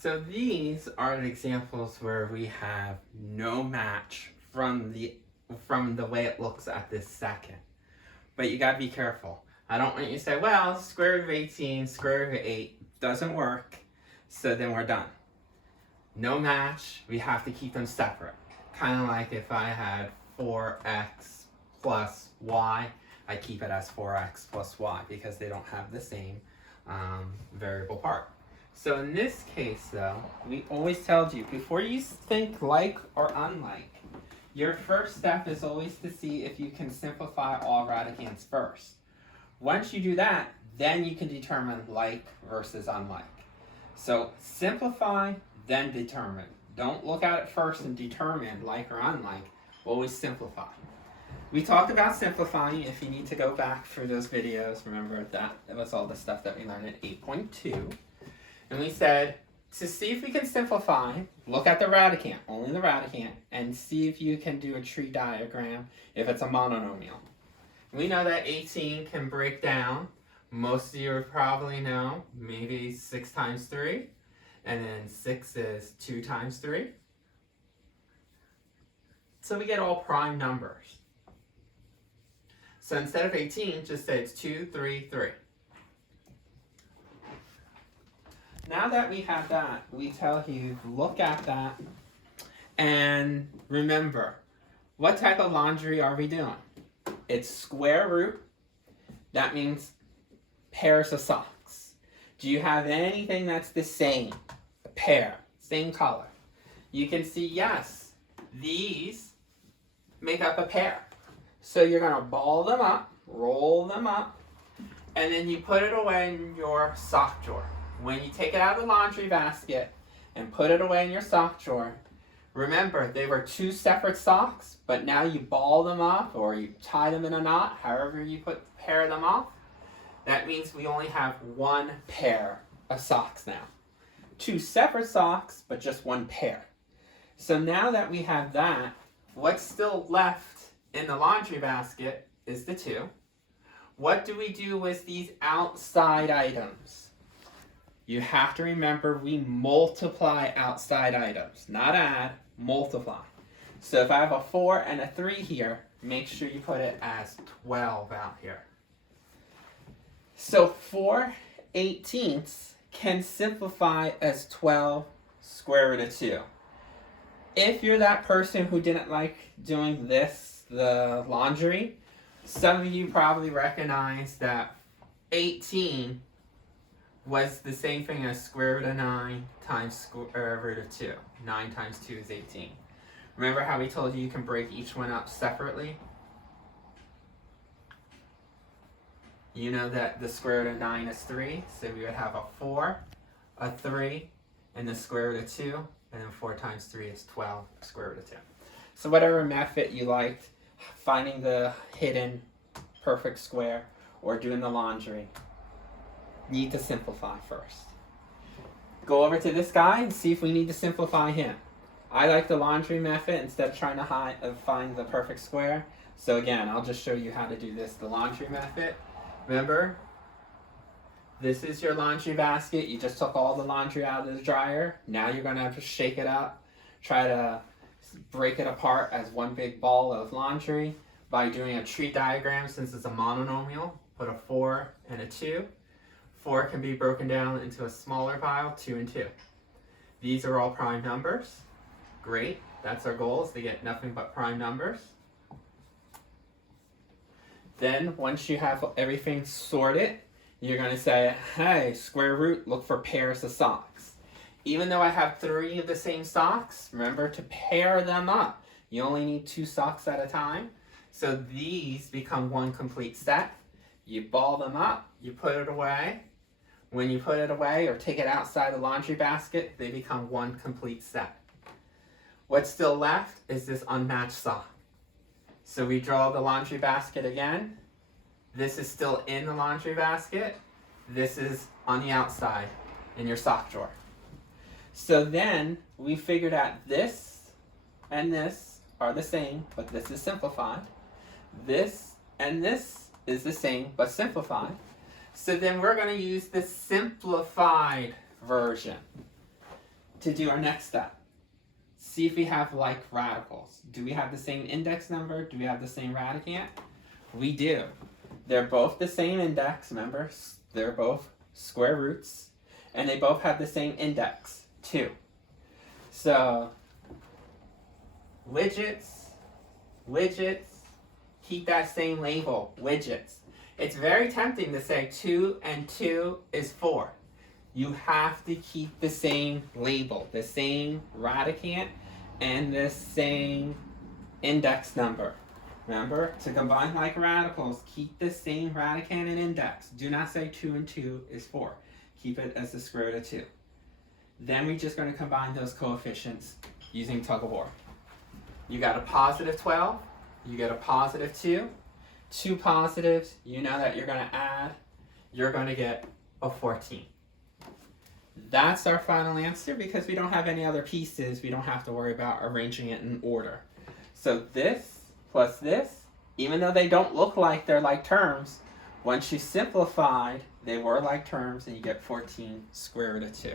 So these are examples where we have no match from the way it looks at this second. But you gotta be careful. I don't want you to say, well, square root of 18, square root of 8 doesn't work, so then we're done. No match, we have to keep them separate. Kind of like if I had 4x plus y, I keep it as 4x plus y because they don't have the same variable part. So in this case though, we always tell you, before you think like or unlike, your first step is always to see if you can simplify all radicands first. Once you do that, then you can determine like versus unlike. So simplify, then determine. Don't look at it first and determine like or unlike. Always simplify. We talked about simplifying. If you need to go back through those videos, remember that was all the stuff that we learned in 8.2. And we said, to see if we can simplify, look at the radicand, only the radicand, and see if you can do a tree diagram if it's a monomial. We know that 18 can break down. Most of you would probably know, maybe 6 times 3, and then 6 is 2 times 3. So we get all prime numbers. So instead of 18, just say it's 2, 3, 3. Now that we have that, we tell you, look at that, and remember, what type of laundry are we doing? It's square root. That means pairs of socks. Do you have anything that's the same? A pair, same color. You can see, yes, these make up a pair. So you're going to ball them up, roll them up, and then you put it away in your sock drawer. When you take it out of the laundry basket and put it away in your sock drawer, remember they were 2 separate socks, but now you ball them up or you tie them in a knot, however you pair them off. That means we only have 1 pair of socks now. 2 separate socks, but just 1 pair. So now that we have that, what's still left in the laundry basket is the 2. What do we do with these outside items? You have to remember we multiply outside items, not add, multiply. So if I have a 4 and a 3 here, make sure you put it as 12 out here. So 4/18 can simplify as 12 square root of 2. If you're that person who didn't like doing this, the laundry, some of you probably recognize that 18 was the same thing as square root of 9 times square root of 2. 9 times 2 is 18. Remember how we told you can break each one up separately? You know that the square root of 9 is 3, so we would have a 4, a 3, and the square root of 2, and then 4 times 3 is 12, square root of 2. So whatever method you liked, finding the hidden perfect square or doing the laundry, need to simplify first. Go over to this guy and see if we need to simplify him. I like the laundry method instead of trying to find the perfect square. So again, I'll just show you how to do this, the laundry method. Remember, this is your laundry basket. You just took all the laundry out of the dryer. Now you're going to have to shake it up. Try to break it apart as one big ball of laundry by doing a tree diagram since it's a monomial. Put a 4 and a 2. 4 can be broken down into a smaller pile, 2 and 2. These are all prime numbers. Great. That's our goal, is to get nothing but prime numbers. Then, once you have everything sorted, you're going to say, hey, square root, look for pairs of socks. Even though I have 3 of the same socks, remember to pair them up. You only need 2 socks at a time. So these become one complete set. You ball them up, you put it away. When you put it away or take it outside the laundry basket, they become one complete set. What's still left is this unmatched sock. So we draw the laundry basket again. This is still in the laundry basket. This is on the outside in your sock drawer. So then we figured out this and this are the same, but this is simplified. This and this is the same, but simplified. So then we're going to use the simplified version. to do our next step. See if we have like radicals. Do we have the same index number? Do we have the same radicand? We do. They're both the same index, remember? They're both square roots. And they both have the same index, 2. So, widgets, keep that same label, widgets. It's very tempting to say 2 and 2 is 4. You have to keep the same label, the same radicand, and the same index number. Remember, to combine like radicals, keep the same radicand and index. Do not say 2 and 2 is 4. Keep it as the square root of 2. Then we're just going to combine those coefficients using tug of war. You got a positive 12, you get a positive 2. 2 positives, you know that you're going to add, you're going to get a 14. That's our final answer because we don't have any other pieces. We don't have to worry about arranging it in order. So this plus this, even though they don't look like they're like terms, once you simplified, they were like terms and you get 14 square root of 2.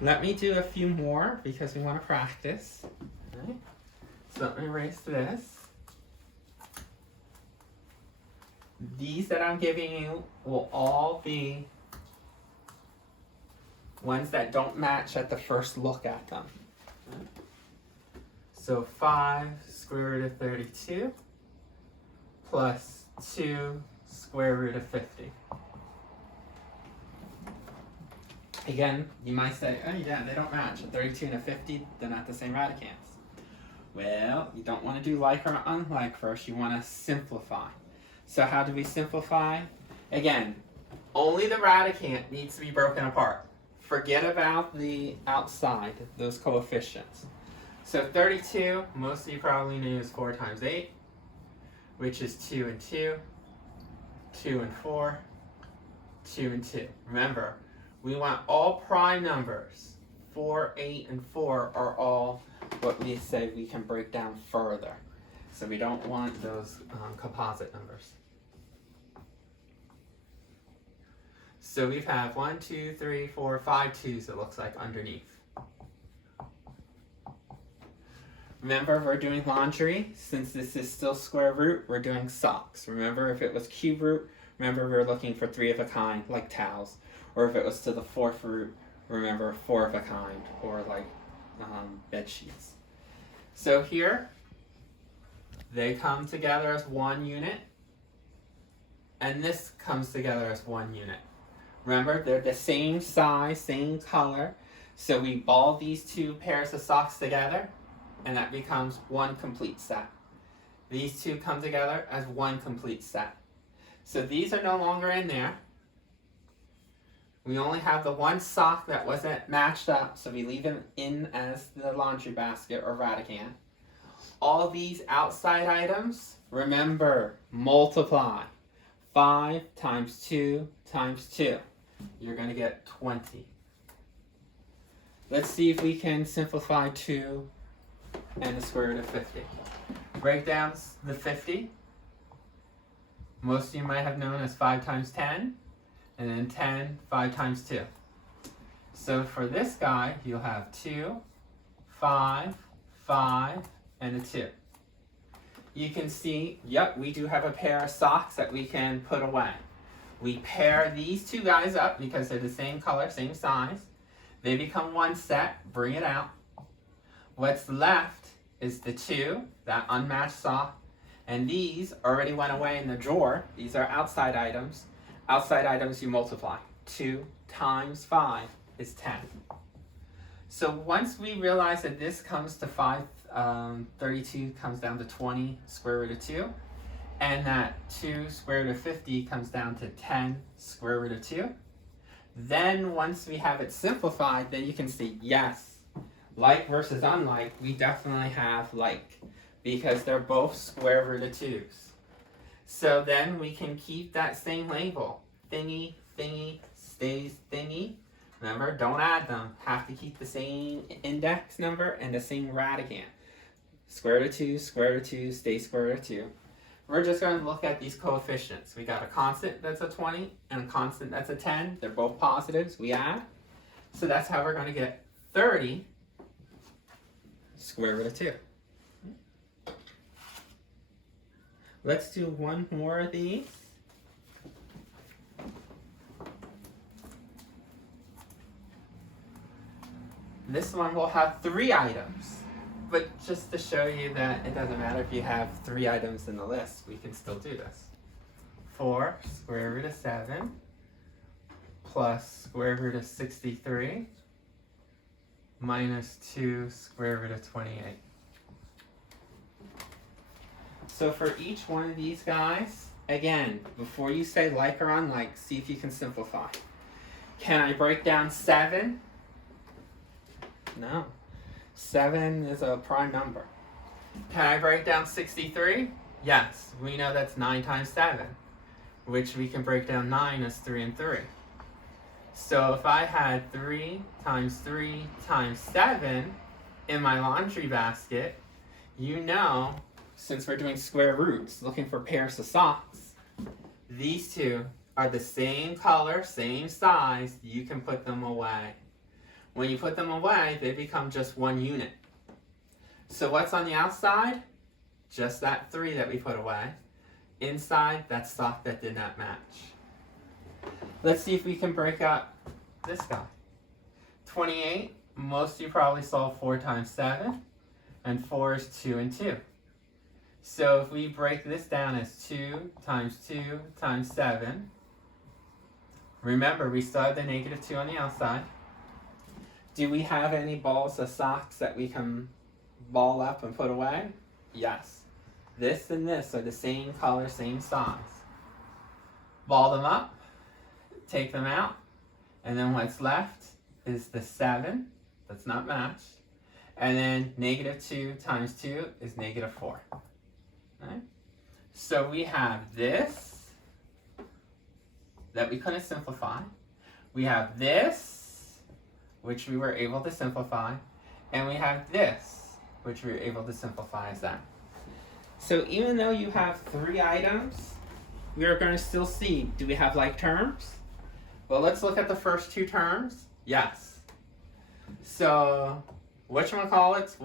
Let me do a few more because we want to practice. Okay. So let me erase this. These that I'm giving you will all be ones that don't match at the first look at them. So 5 square root of 32 plus 2 square root of 50. Again, you might say, oh yeah, they don't match. A 32 and a 50, they're not the same radicands. Well, you don't want to do like or unlike first. You want to simplify. So how do we simplify? Again, only the radicand needs to be broken apart. Forget about the outside, those coefficients. So 32, most of you probably knew is 4 times 8, which is 2 and 2, 2 and 4, 2 and 2. Remember, we want all prime numbers. 4, 8, and 4 are all what we say we can break down further. So we don't want those composite numbers. So we have 1, 2, 3, 4, 5 2s it looks like underneath. Remember, we're doing laundry. Since this is still square root, we're doing socks. Remember, if it was cube root, remember we're looking for 3 of a kind, like towels. Or if it was to the 4th root, remember 4 of a kind, or like bed sheets. So here, they come together as one unit, and this comes together as one unit. Remember, they're the same size, same color, so we ball these 2 pairs of socks together, and that becomes one complete set. These 2 come together as one complete set. So these are no longer in there. We only have the one sock that wasn't matched up, so we leave them in as the laundry basket or radicand. All these outside items, remember, multiply. 5 times 2 times 2. You're going to get 20. Let's see if we can simplify 2 and the square root of 50. Break down the 50. Most of you might have known as 5 times 10. And then 10, 5 times 2. So for this guy, you'll have 2, 5, 5, and a 2. You can see, yep, we do have a pair of socks that we can put away. We pair these 2 guys up because they're the same color, same size. They become one set, bring it out. What's left is the 2, that unmatched sock, and these already went away in the drawer. These are outside items. Outside items you multiply. 2 times 5 is 10. So once we realize that this comes to 32 comes down to 20 square root of 2, and that 2 square root of 50 comes down to 10 square root of 2, then once we have it simplified, then you can see, yes, like versus unlike, we definitely have like, because they're both square root of 2s. So then we can keep that same label. Thingy, thingy, stays thingy. Remember, don't add them. Have to keep the same index number and the same radicand. Square root of 2, square root of 2, stays square root of 2. We're just going to look at these coefficients. We got a constant that's a 20 and a constant that's a 10. They're both positives. We add. So that's how we're going to get 30 square root of 2. Let's do one more of these. This one will have 3 items. But just to show you that it doesn't matter if you have 3 items in the list, we can still do this. 4 square root of 7 plus square root of 63 minus 2 square root of 28. So for each one of these guys, again, before you say like or unlike, see if you can simplify. Can I break down 7? No. 7 is a prime number. Can I break down 63? Yes. We know that's 9 times 7, which we can break down 9 as 3 and 3. So if I had 3 times 3 times 7 in my laundry basket, you know, since we're doing square roots, looking for pairs of socks, these two are the same color, same size, you can put them away. When you put them away, they become just one unit. So what's on the outside? Just that 3 that we put away. Inside, that sock that did not match. Let's see if we can break up this guy. 28, most of you probably saw 4 times 7, and 4 is 2 and 2. So if we break this down as 2 times 2 times 7, remember we still have the negative 2 on the outside. Do we have any balls of socks that we can ball up and put away? Yes. This and this are the same color, same size. Ball them up, take them out, and then what's left is the 7 that's not matched, and then negative 2 times 2 is negative 4. Right? So we have this that we couldn't simplify. We have this, which we were able to simplify, and we have this, which we were able to simplify as that. So even though you have 3 items, we are going to still see, do we have like terms? Well, let's look at the first 2 terms. Yes. So, whatchamacallits,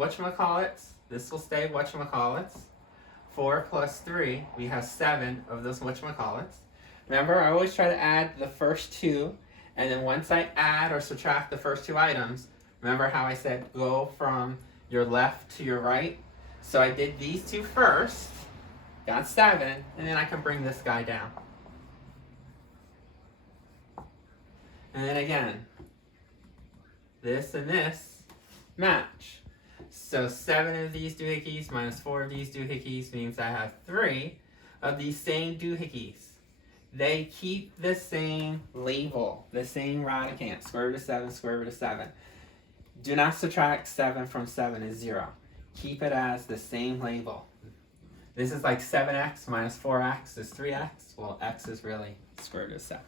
this will stay whatchamacallits. 4 plus 3, we have 7 of those whatchamacallits. Remember, I always try to add the first 2, and then once I add or subtract the first 2 items, remember how I said go from your left to your right? So I did these 2 first, got 7, and then I can bring this guy down. And then again, this and this match. So 7 of these doohickeys minus 4 of these doohickeys means I have 3 of these same doohickeys. They keep the same label, the same radicand, square root of 7, square root of 7. Do not subtract 7 from 7 is 0. Keep it as the same label. This is like 7x minus 4x is 3x. Well, x is really square root of 7.